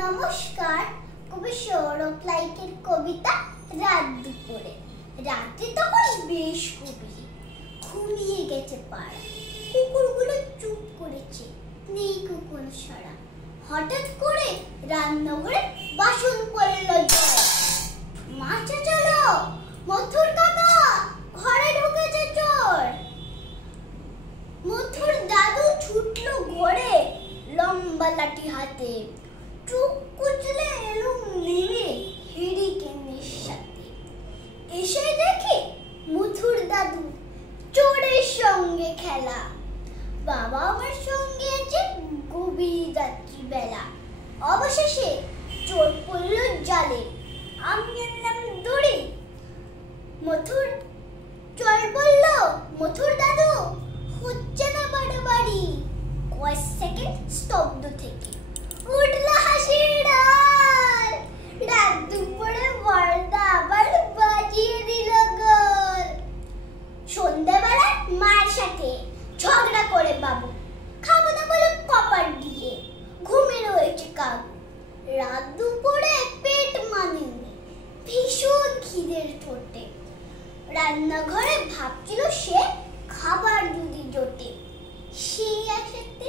নমস্কার, কবি সৌরভ লাইকের কবিতা রাত দুপুরে। রাতে তখন বেশ গভীর, ঘুমিয়ে গেছে পাড়া, কুকুরগুলো চুপ করেছে, নেই কুকুর সারা। হঠাৎ করে রান্নাঘরে বাসন পড়ল জল। মা চেঁচালো, মথুর কাকা, ঘরে ঢুকেছে চোর। মথুর দাদু ছুটলো ঘরে, লম্বা লাঠি হাতে, চোখ কুচলে এলো নেমে হেরিকেনের সাথে। এসে দেখে মথুর দাদু চোরের সঙ্গে খেলা। বাবা আমার সঙ্গে আছে গভীর রাত্রি বেলা। অবশেষে চোর পড়ল জালে, আমি আনলাম দড়ি। মথুর চোর বলল, মথুর দাদু হচ্ছে না বাড়াবাড়ি। কয়েক সেকেন্ড স্তব্ধ থেকে উঠল হাসির ঢাল। রাত দুপুরে বড়দা আবার বাজিয়ে দিল গোল। সন্ধ্যাবেলা মায়ের সাথে ঝগড়া করে বাবু, খাবো না বলে কপার দিয়ে ঘুমে রয়েছে কাবু। রাত দুপুরে পেট মানেনি, ভীষণ খিদের ঠোঁটে। রান্নাঘরে ভাবছিল সে খাবার যদি জোটে। সেই আশাতে